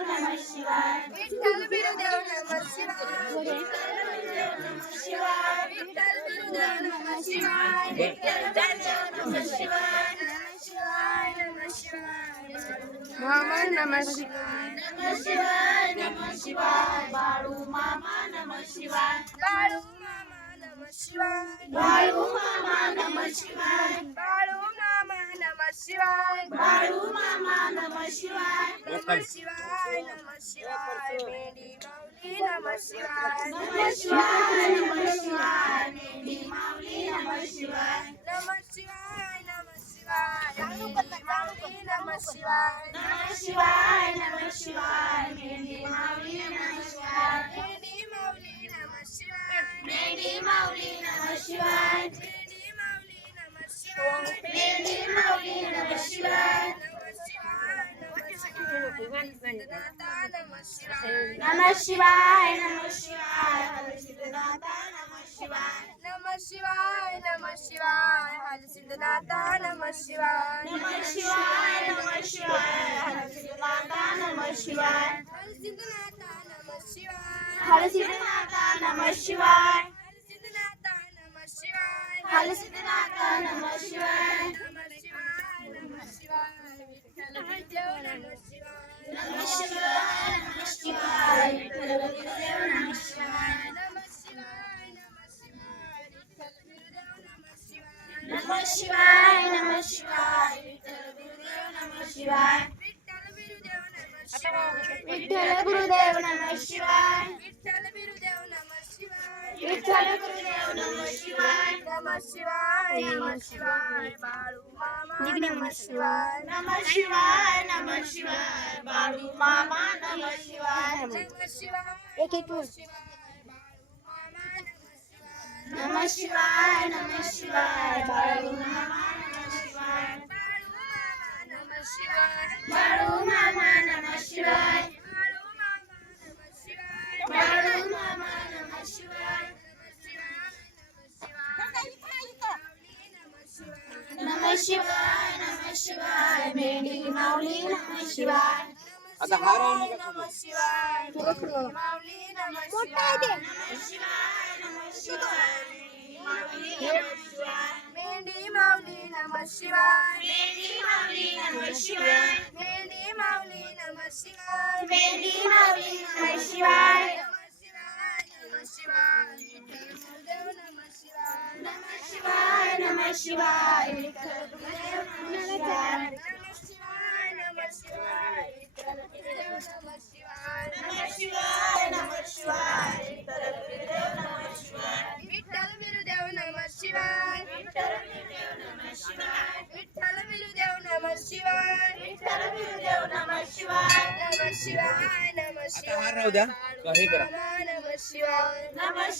नमः शिवाय. शिवाय विठ्ठल शिवाय शिवाय मामा शिवाय शिवाय शिवाय बाळू मामा नम शिवाय बाळू नमः शिवाय बाळू मामा नमः शिवाय बाळू मामा नमः शिवाय बाळू मामा नमः शिवाय नमः शिवाय नमः शिवाय मेरी माऊली नमः शिवाय नमः शिवाय नमः शिवाय मेरी माऊली नमः शिवाय नमः शिवाय नमः शिवाय माऊली नमः शिवाय नमः शिवाय नमः शिवाय मेरी माऊली नमः शिवाय नमः शिवाय नाथा नमः शिवाय नमः शिवाय नमः शिवाय हर सिद्धनाथा नमः शिवाय नमः शिवाय नमः शिवाय हर सिद्धनाथा नमः शिवाय नमः शिवाय नमः शिवाय हर सिद्धनाथा नमः शिवाय हर सिद्धनाथा नमः शिवाय हर सिद्धनाथा नमः शिवाय शिवाय नमः शिवाय नमः शिवाय विठ्ठल गुरुदेव नमः शिवाय विठ्ठल गुरुदेव नमः शिवाय विठ्ठल गुरुदेव नमः शिवाय विठ्ठल गुरुदेव विठ्ठल गुरुदेव नमः शिवाय नमः शिवाय नमः शिवाय नमः शिवाय बाळू मामा नमः शिवाय नमः शिवाय नमः शिवाय बाळू मामा नमः शिवाय नमः शिवाय एक एक नमः शिवाय नमः शिवाय बाळू मामा नमः शिवाय. नमः शिवाय बाळू मामा नमः शिवाय. बाळू मामा नमः शिवाय. नमः शिवाय नमः शिवाय. मेरी माऊली नमः शिवाय. आता हार शिवाय माऊली नमः शिवाय नमः शिवाय. मेरी माऊली नमः शिवाय मेंढी माऊली नमः शिवाय मेरी माऊली नमः शिवाय मेंढी माऊली नमः शिवाय नमः शिवाय नमः शिवाय नमः शिवाय नमः शिवाय नमः शिवाय नमः शिवाय नमः शिवाय नमः शिवाय शिवाय हार राहू द्या का हे करा मामा नमः शिवाय नमः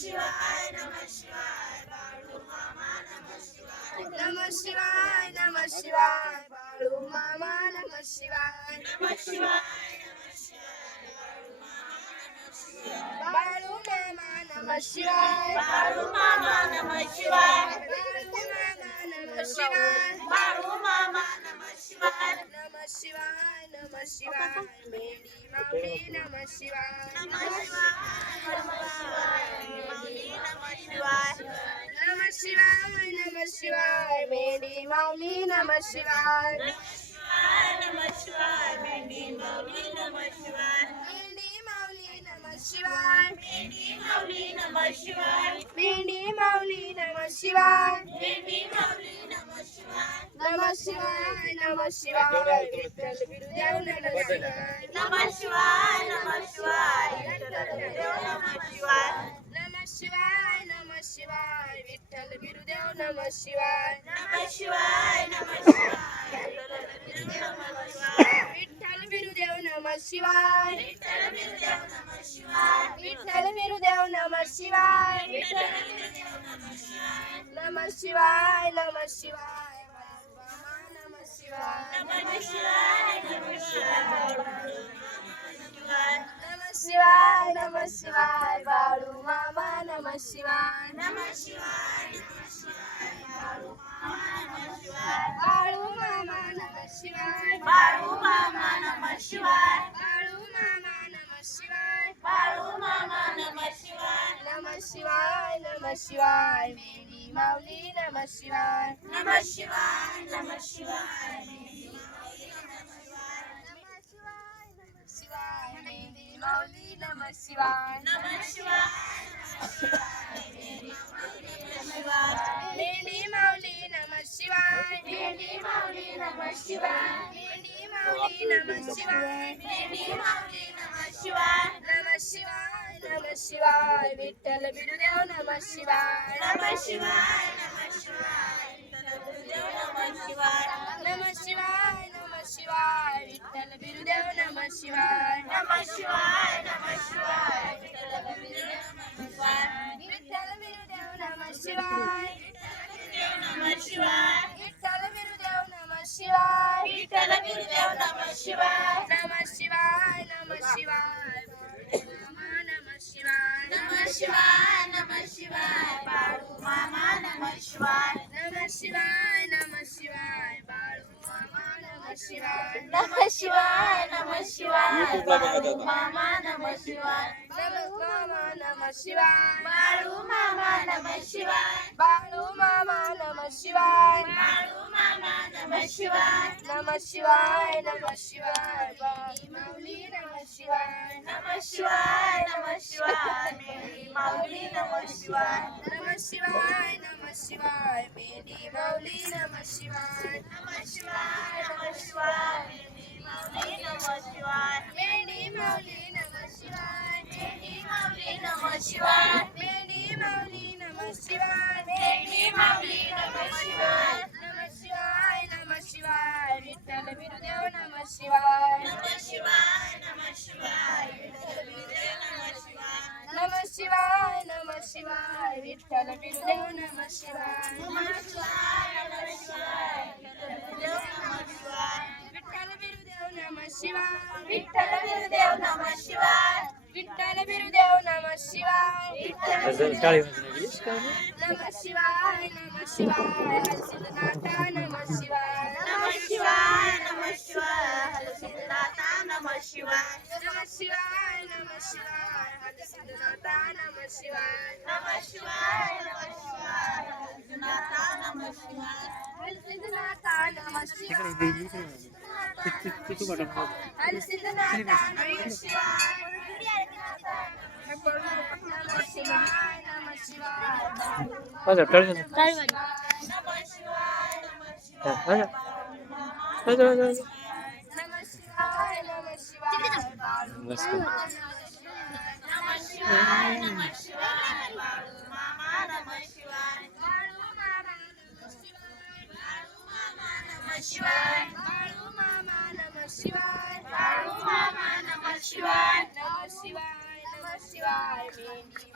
शिवाय नमः शिवाय बाळू मामा नमः शिवाय. Shivaya, Maruma, Namah Shivaya, Namah Shivaya, Namah Shivaya, Meri Mami, Namah Shivaya, Namah Shivaya, Namah Shivaya, Meri Namah Shivaya, Namah Shivaya, Namah Shivaya, Meri Mami, Namah Shivaya, Namah Shivaya, Meri Mami, Namah Shivaya, Namah Shivaya, Namah Shivaya, Namah Shivaya, શિવાય નમઃ શિવાય ગુરુદેવ નમઃ શિવાય નમઃ શિવાય નમઃ શિવાય ગુરુદેવ નમઃ શિવાય નમઃ શિવાય નમઃ શિવાય વિઠ્ઠલ ગુરુદેવ નમઃ શિવાય નમઃ શિવાય નમઃ શિવાય વિઠ્ઠલ ગુરુદેવ નમઃ શિવાય વિઠ્ઠલ ગુરુદેવ નમઃ શિવાય વિઠ્ઠલ ગુરુદેવ નમઃ શિવાય વિઠ્ઠલ ગુરુદેવ નમઃ શિવાય નમઃ શિવાય નમઃ શિવાય शिवाय नमः शिवाय नमः शिवाय नम शिवाय नम शिवाय बाळू मामा नम शिवाय नम शिवाय नमः शिवाय बाळू मामा नम शिवाय बाळू मामा नमः शिवाय. बाळू मामा नम शिवाय. बाळू मामा नमः शिवाय. नम शिवाय नम शिवाय. मेरी माऊली नम शिवाय नमः शिवाय नमः शिवाय शिवाय मेरी माऊली नम शिवाय नमः शिवाय मेरी माऊली नम शिवाय मेंढी माऊली नमः शिवाय मेरी माऊली नम शिवाय माऊली शिवाय नम शिवाय विठ्ठल बिरुदेव नम शिवाय. नमः शिवाय नमः शिवाय. विठ्ठल नमः शिवाय. नम शिवाय नम शिवाय. विठ्ठल बिरुदेव नम शिवाय. नमः शिवाय नमः शिवाय. विठ्ठल बिरुदेव शिवाय नम शिवाय नम शिवाय बाळू मामा नम शिवाय नमः शिवाय नमः शिवाय बाळू मामा नमः शिवाय नम मामा नम शिवाय बाळू मामा नमः शिवाय बाळू मामा नम शिवाय बाळू मामा नमः शिवाय नम शिवाय नम शिवाय माऊली नम शिवाय नमः शिवाय नमः शिवाय माऊली नमः शिवाय नम शिवाय नम शिवाय मेरी माऊली नम शिवाय। नमः शिवाय नमः शिवाय माऊली नमः शिवाय। मेरी माऊली नम शिवाय। मेरी माऊली नमः शिवाय। मेरी माऊली नम शिवाय। मेरी माऊली नमः शिवाय। नम शिवाय नम शिवाय। विठ्ठल बिरुदेव नम शिवाय। Starting with the English, kind of. Namah Shivaya, Namah Shivaya, Siddhanath, Namah Shivaya. Namah Namah Shivaya Namah Shivaya Namah Shivaya Namah Shivaya Namah Shivaya Namah Shivaya Namah Shivaya Namah Shivaya Namah Shivaya Namah Shivaya Namah Shivaya Namah Shivaya Namah Shivaya Namah Shivaya Namah Shivaya Namah Shivaya Namah Shivaya Let's go. Shivaya, Namah Shivaya, Namah Shivaya, Namah Shivaya.